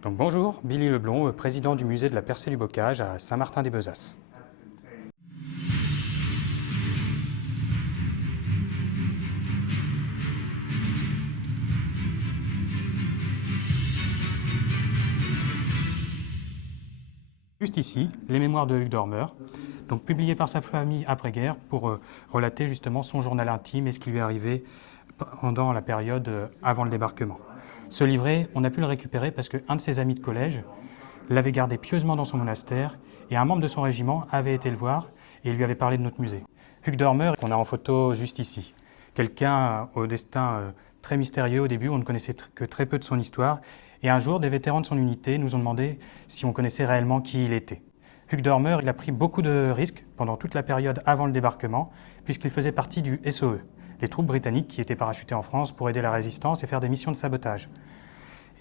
Donc bonjour, Billy Leblond, président du musée de la Percée du Bocage à Saint-Martin-des-Bezasses. Juste ici, les mémoires de Hugues Dormeur, donc publiées par sa famille après-guerre pour relater justement son journal intime et ce qui lui est arrivé pendant la période avant le débarquement. Ce livret, on a pu le récupérer parce qu'un de ses amis de collège l'avait gardé pieusement dans son monastère et un membre de son régiment avait été le voir et lui avait parlé de notre musée. Hugues Dormeur, qu'on a en photo juste ici. Quelqu'un au destin très mystérieux. Au début, on ne connaissait que très peu de son histoire. Et un jour, des vétérans de son unité nous ont demandé si on connaissait réellement qui il était. Hugues Dormeur, il a pris beaucoup de risques pendant toute la période avant le débarquement, puisqu'il faisait partie du SOE, les troupes britanniques qui étaient parachutées en France pour aider la résistance et faire des missions de sabotage.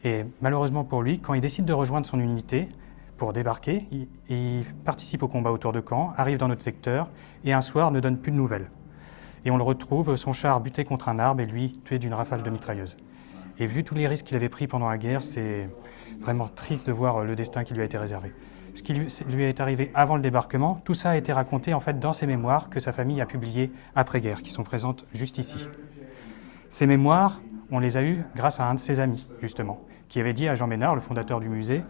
Et malheureusement pour lui, quand il décide de rejoindre son unité pour débarquer, il participe au combat autour de Caen, arrive dans notre secteur et un soir ne donne plus de nouvelles. Et on le retrouve, son char buté contre un arbre et lui tué d'une rafale de mitrailleuse. Et vu tous les risques qu'il avait pris pendant la guerre, c'est vraiment triste de voir le destin qui lui a été réservé. Ce qui lui est arrivé avant le débarquement, tout ça a été raconté en fait dans ses mémoires que sa famille a publiées après-guerre, qui sont présentes juste ici. Ces mémoires, on les a eues grâce à un de ses amis, justement, qui avait dit à Jean Ménard, le fondateur du musée,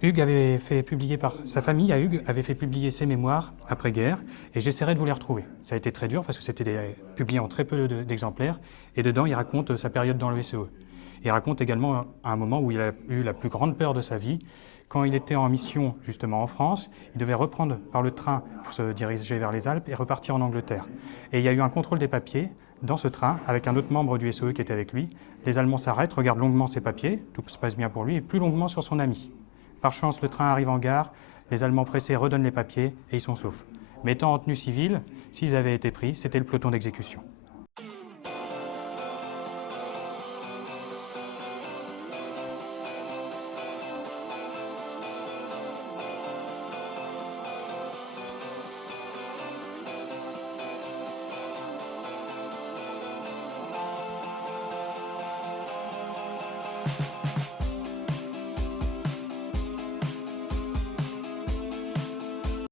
Hugues avait fait publier par sa famille, à Hugues, avait fait publier ses mémoires après-guerre, et j'essaierai de vous les retrouver. Ça a été très dur parce que c'était publié en très peu d'exemplaires, et dedans il raconte sa période dans le SEE. Il raconte également un moment où il a eu la plus grande peur de sa vie. Quand il était en mission justement en France, il devait reprendre par le train pour se diriger vers les Alpes et repartir en Angleterre. Et il y a eu un contrôle des papiers dans ce train avec un autre membre du SEE qui était avec lui. Les Allemands s'arrêtent, regardent longuement ses papiers, tout se passe bien pour lui, et plus longuement sur son ami. Par chance, le train arrive en gare, les Allemands pressés redonnent les papiers et ils sont saufs. Mais étant en tenue civile, s'ils avaient été pris, c'était le peloton d'exécution.